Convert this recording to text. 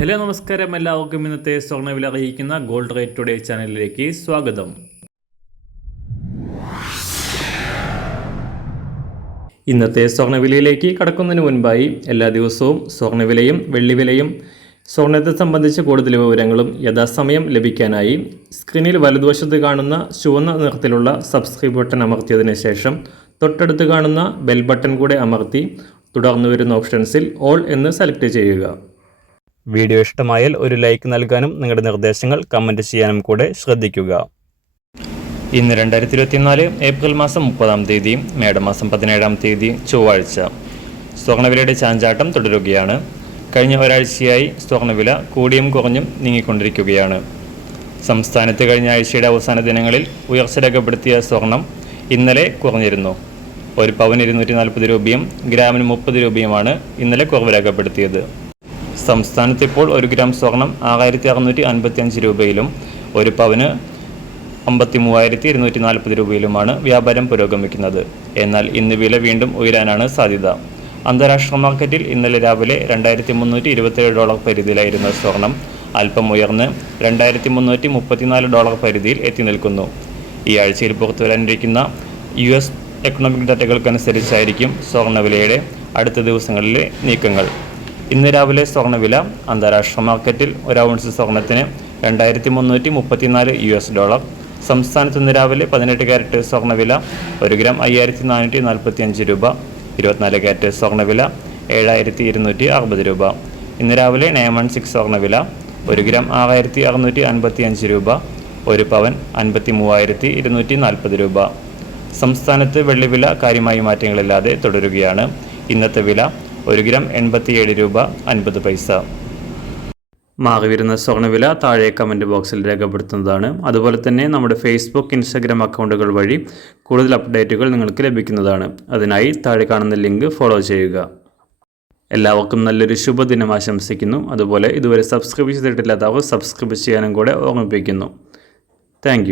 Hello നമസ്കാരം, എല്ലാവർക്കും ഇന്നത്തെ സ്വർണ്ണവില അറിയിക്കുന്ന ഗോൾഡ് റേറ്റ് ടുഡേ ചാനലിലേക്ക് സ്വാഗതം. ഇന്നത്തെ സ്വർണ്ണവിലയിലേക്ക് കടക്കുന്നതിന് മുൻപായി എല്ലാ ദിവസവും സ്വർണ്ണവിലയും വെള്ളിവിലയും സ്വർണ്ണത്തെ സംബന്ധിച്ച കൂടുതൽ വിവരങ്ങളും യഥാസമയം ലഭിക്കാനായി സ്ക്രീനിൽ വലതുവശത്ത് കാണുന്ന ചുവന്ന നിറത്തിലുള്ള സബ്സ്ക്രൈബ് ബട്ടൺ അമർത്തിയതിനു ശേഷം തൊട്ടടുത്ത് കാണുന്ന ബെൽ ബട്ടൺ കൂടെ അമർത്തി തുടർന്ന് വരുന്ന ഓപ്ഷൻസിൽ ഓൾ എന്ന് സെലക്ട് ചെയ്യുക. വീഡിയോ ഇഷ്ടമായാൽ ഒരു ലൈക്ക് നൽകാനും നിങ്ങളുടെ നിർദ്ദേശങ്ങൾ കമൻറ്റ് ചെയ്യാനും കൂടെ ശ്രദ്ധിക്കുക. ഇന്ന് 2024 ഏപ്രിൽ മാസം 30 മേടമാസം 17 ചൊവ്വാഴ്ച. സ്വർണ്ണവിലയുടെ ചാഞ്ചാട്ടം തുടരുകയാണ്. കഴിഞ്ഞ ഒരാഴ്ചയായി സ്വർണ്ണവില കൂടിയും കുറഞ്ഞും നീങ്ങിക്കൊണ്ടിരിക്കുകയാണ്. സംസ്ഥാനത്ത് കഴിഞ്ഞ ആഴ്ചയുടെ അവസാന ദിനങ്ങളിൽ ഉയർച്ച രേഖപ്പെടുത്തിയ സ്വർണം ഇന്നലെ കുറഞ്ഞിരുന്നു. ഒരു പവന് 240 രൂപയും ഗ്രാമിന് 30 രൂപയുമാണ് ഇന്നലെ കുറവ് രേഖപ്പെടുത്തിയത്. സംസ്ഥാനത്ത് ഇപ്പോൾ 1 ഗ്രാം സ്വർണം 6655 രൂപയിലും ഒരു പവന് 53,240 രൂപയിലുമാണ് വ്യാപാരം പുരോഗമിക്കുന്നത്. എന്നാൽ ഇന്ന് വില വീണ്ടും ഉയരാനാണ് സാധ്യത. അന്താരാഷ്ട്ര മാർക്കറ്റിൽ ഇന്നലെ രാവിലെ $2,327 പരിധിയിലായിരുന്ന സ്വർണം അല്പം ഉയർന്ന് $2,334 പരിധിയിൽ എത്തി നിൽക്കുന്നു. ഈ ആഴ്ചയിൽ പുറത്തുവരാനിരിക്കുന്ന US എക്കണോമിക് ഡാറ്റകൾക്കനുസരിച്ചായിരിക്കും സ്വർണ്ണവിലയുടെ അടുത്ത ദിവസങ്ങളിലെ നീക്കങ്ങൾ. ഇന്ന് രാവിലെ സ്വർണ്ണവില അന്താരാഷ്ട്ര മാർക്കറ്റിൽ ഒരു ഔൺസ് സ്വർണത്തിന് $2,334. സംസ്ഥാനത്ത് ഇന്ന് രാവിലെ 18 കാരറ്റ് സ്വർണ്ണവില 1 ഗ്രാം 5,445 രൂപ. 24 കാരറ്റ് സ്വർണ്ണവില 7,260 രൂപ. ഇന്ന് രാവിലെ 916 സ്വർണ്ണവില 1 ഗ്രാം 6,655 രൂപ. ഒരു പവൻ 53,240 രൂപ. സംസ്ഥാനത്ത് വെള്ളിവില കാര്യമായ മാറ്റങ്ങളില്ലാതെ തുടരുകയാണ്. ഇന്നത്തെ വില 1 ഗ്രാം 87 രൂപ 50 പൈസ. മാറിവരുന്ന സ്വർണ്ണവില താഴെ കമൻറ്റ് ബോക്സിൽ രേഖപ്പെടുത്തുന്നതാണ്. അതുപോലെ തന്നെ നമ്മുടെ ഫേസ്ബുക്ക്, ഇൻസ്റ്റാഗ്രാം അക്കൗണ്ടുകൾ വഴി കൂടുതൽ അപ്ഡേറ്റുകൾ നിങ്ങൾക്ക് ലഭിക്കുന്നതാണ്. അതിനായി താഴെ കാണുന്ന ലിങ്ക് ഫോളോ ചെയ്യുക. എല്ലാവർക്കും നല്ലൊരു ശുഭദിനം ആശംസിക്കുന്നു. അതുപോലെ ഇതുവരെ സബ്സ്ക്രൈബ് ചെയ്തിട്ടില്ലാത്തവർ സബ്സ്ക്രൈബ് ചെയ്യാനും കൂടെ ഓർമ്മിപ്പിക്കുന്നു. താങ്ക്